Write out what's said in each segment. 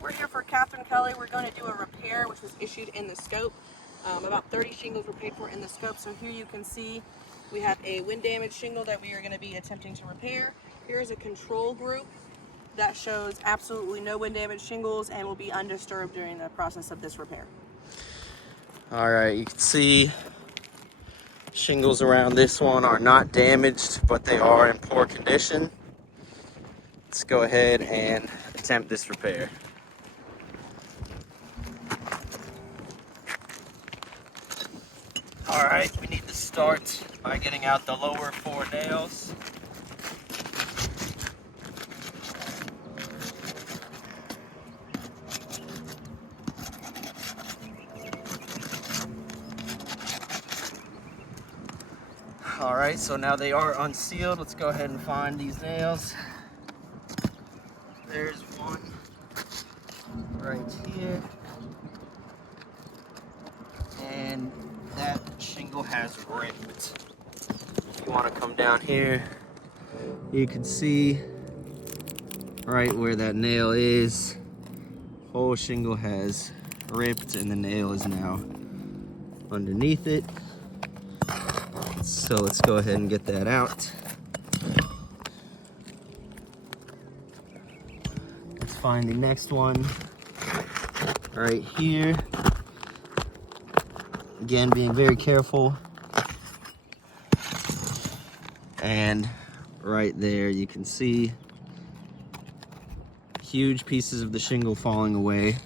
we're here for Catherine Kelly. We're going to do a repair which was issued in the scope. About 30 shingles were paid for in the scope. So here you can see we have a wind damage shingle that we are going to be attempting to repair. Here is a control group that shows absolutely no wind damage shingles and will be undisturbed during the process of this repair. All right, you can see shingles around this one are not damaged, but they are in poor condition. Let's go ahead and attempt this repair. All right, we need to start by getting out the lower 4 nails. All right, so now they are unsealed. Let's go ahead and find these nails. There's one right here. And that shingle has ripped. If you want to come down here, you can see right where that nail is. Whole shingle has ripped and the nail is now underneath it. So let's go ahead and get that out. Let's find the next one right here. Again, being very careful. And right there you can see huge pieces of the shingle falling away.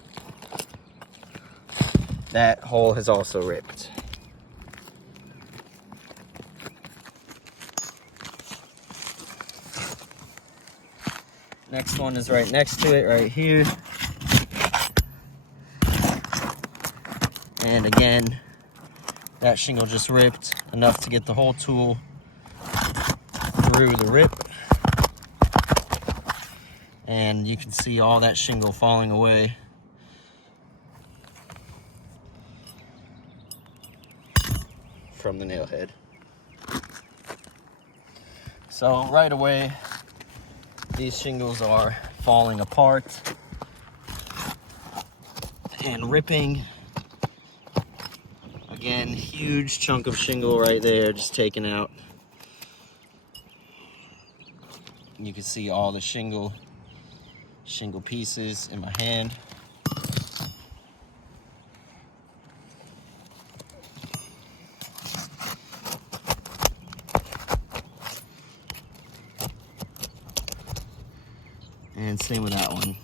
That hole has also ripped. Next one is right next to it, right here. And again, that shingle just ripped enough to get the whole tool through the rip. And you can see all that shingle falling away. From the nail head. So right away, these shingles are falling apart and ripping. Again, huge chunk of shingle right there just taken out. You can see all the shingle pieces in my hand. And same with that one,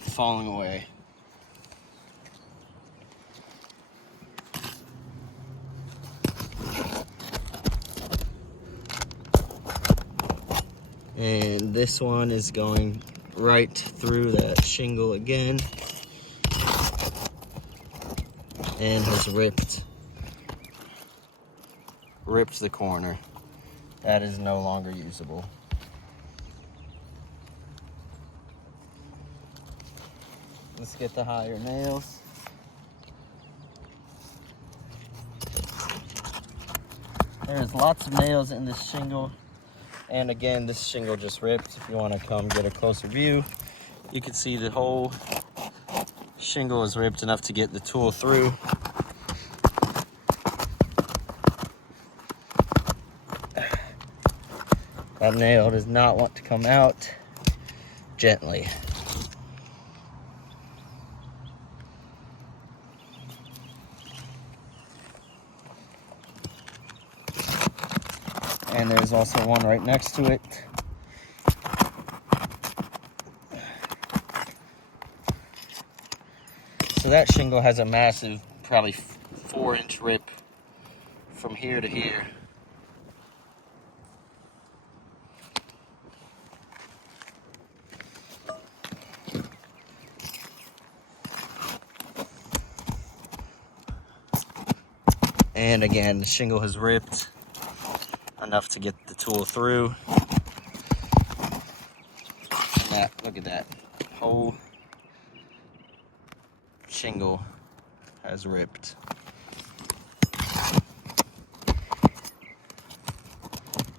falling away. And this one is going right through that shingle again and has ripped the corner. That is no longer usable. Let's get the higher nails. There's lots of nails in this shingle. And again, this shingle just ripped. If you want to come get a closer view, you can see the whole shingle is ripped enough to get the tool through. That nail does not want to come out gently. And there's also one right next to it. So that shingle has a massive, probably 4-inch rip from here to here. And again, the shingle has ripped enough to get the tool through. And look at that. Whole shingle has ripped.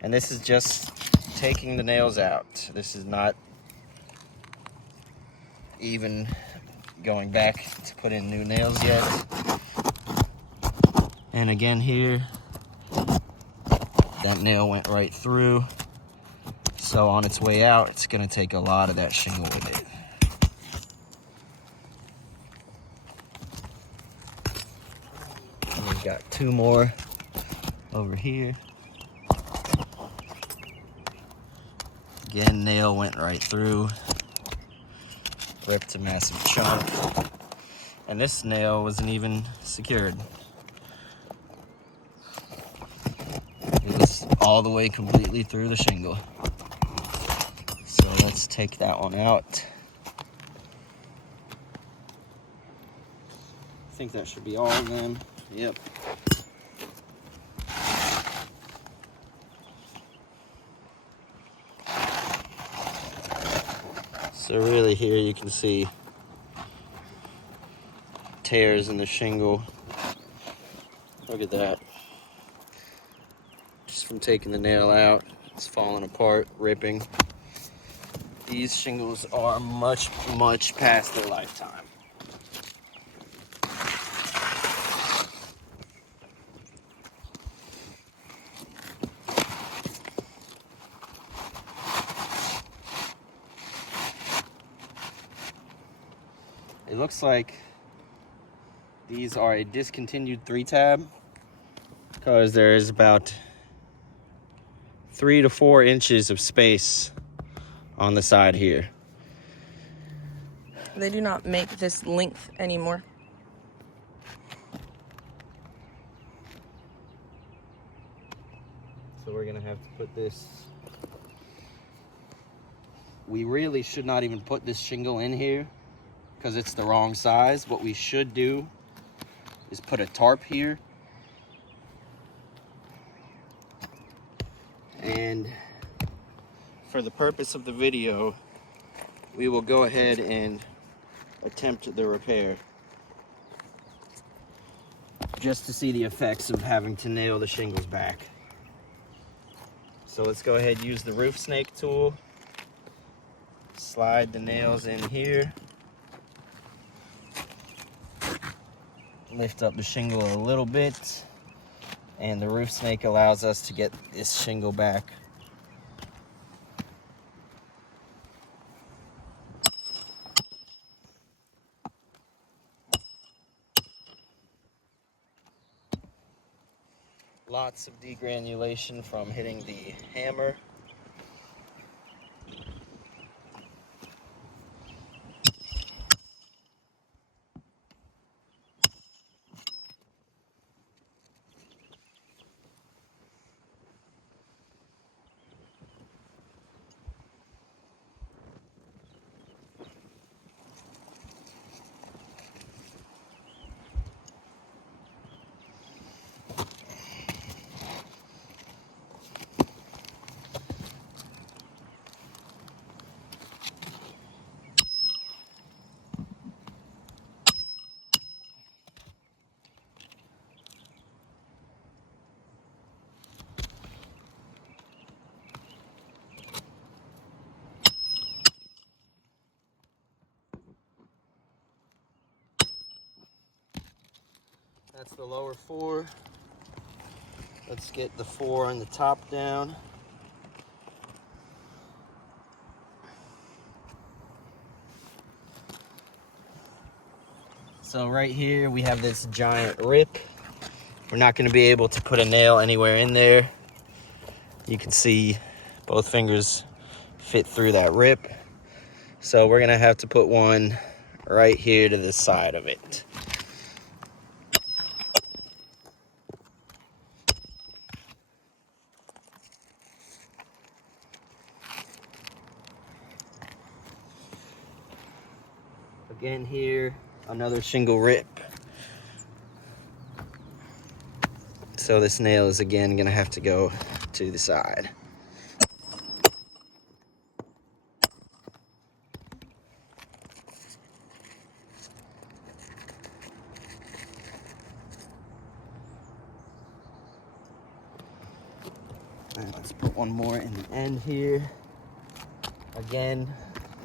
And this is just taking the nails out. This is not even going back to put in new nails yet. And again here, that nail went right through. So on its way out, it's gonna take a lot of that shingle with it. And we've got 2 more over here. Again, nail went right through, ripped a massive chunk. And this nail wasn't even secured. It was all the way completely through the shingle. So let's take that one out. I think that should be all of them. Yep. So really here you can see tears in the shingle. Look at that. Just from taking the nail out, it's falling apart, ripping. These shingles are much, much past their lifetime. It looks like these are a discontinued 3-tab because there is about 3 to 4 inches of space on the side here. They do not make this length anymore. So we're gonna have to put this. We really should not even put this shingle in here because it's the wrong size. What we should do is put a tarp here. And for the purpose of the video, we will go ahead and attempt the repair just to see the effects of having to nail the shingles back. So let's go ahead and use the roof snake tool. Slide the nails in here. Lift up the shingle a little bit. And the roof snake allows us to get this shingle back. Lots of degranulation from hitting the hammer. That's the lower 4. Let's get the 4 on the top down. So right here we have this giant rip. We're not going to be able to put a nail anywhere in there. You can see both fingers fit through that rip. So we're going to have to put one right here to the side of it. Again here, another shingle rip. So this nail is again gonna have to go to the side. And let's put one more in the end here. Again,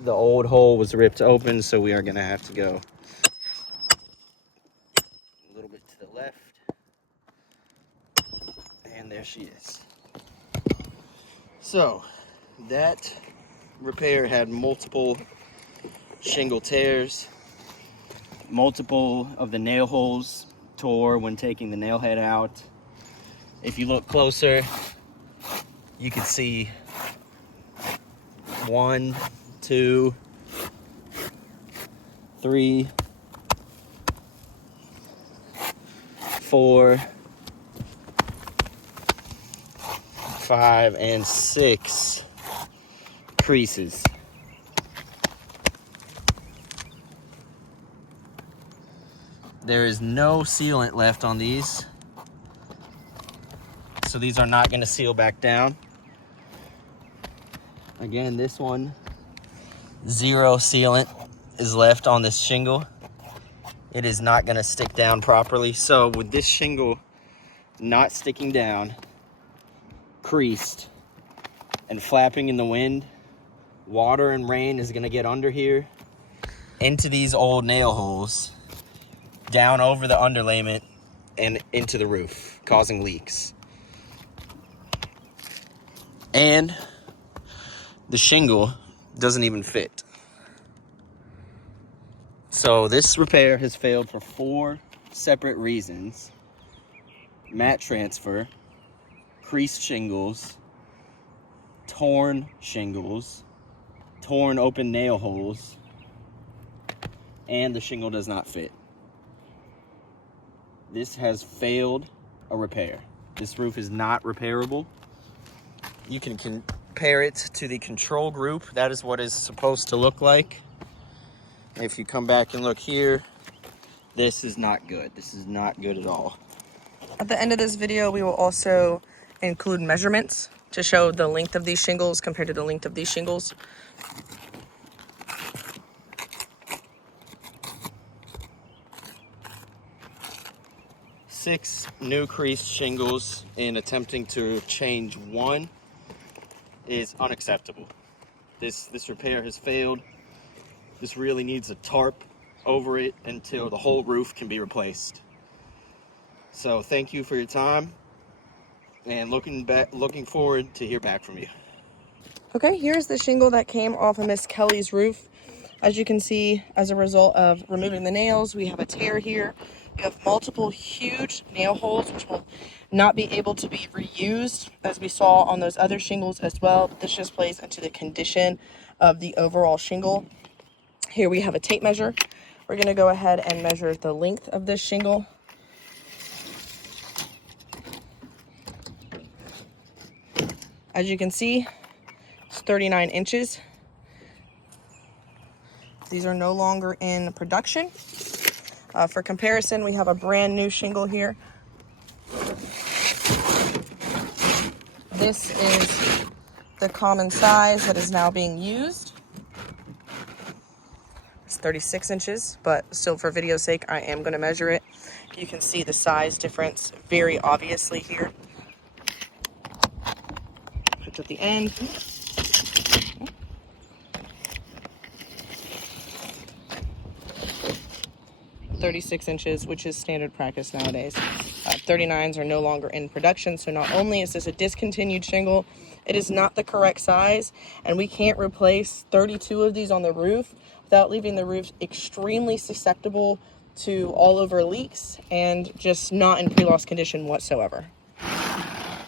the old hole was ripped open, so we are gonna have to go there she is. So that repair had multiple shingle tears. Multiple of the nail holes tore when taking the nail head out. If you look closer, you can see 1, 2, 3, 4, 5, and 6 creases. There is no sealant left on these, so these are not going to seal back down. Again, this one, 0 sealant is left on this shingle. It is not going to stick down properly. So with this shingle not sticking down, creased, and flapping in the wind, water and rain is going to get under here, into these old nail holes, down over the underlayment, and into the roof, causing leaks. And the shingle doesn't even fit. So this repair has failed for 4 separate reasons: mat transfer, creased shingles, torn shingles, torn open nail holes, and the shingle does not fit. This has failed a repair. This roof is not repairable. You can compare it to the control group. That is what it's supposed to look like. If you come back and look here, this is not good. This is not good at all. At the end of this video, we will also include measurements to show the length of these shingles compared to the length of these shingles. Six new creased shingles in attempting to change one is unacceptable. This repair has failed. This really needs a tarp over it until the whole roof can be replaced. So thank you for your time, and looking forward to hear back from you. Okay, here's the shingle that came off of Miss Kelly's roof. As you can see, as a result of removing the nails, we have a tear here. You have multiple huge nail holes, which will not be able to be reused, as we saw on those other shingles as well. This just plays into the condition of the overall shingle. Here we have a tape measure. We're going to go ahead and measure the length of this shingle. As you can see, it's 39 inches. These are no longer in production. For comparison, we have a brand new shingle here. This is the common size that is now being used. It's 36 inches, but still for video's sake, I am going to measure it. You can see the size difference very obviously here. Put it at the end. 36 inches, which is standard practice nowadays. 39s are no longer in production, so not only is this a discontinued shingle, it is not the correct size, and we can't replace 32 of these on the roof without leaving the roof extremely susceptible to all over leaks and just not in pre-loss condition whatsoever.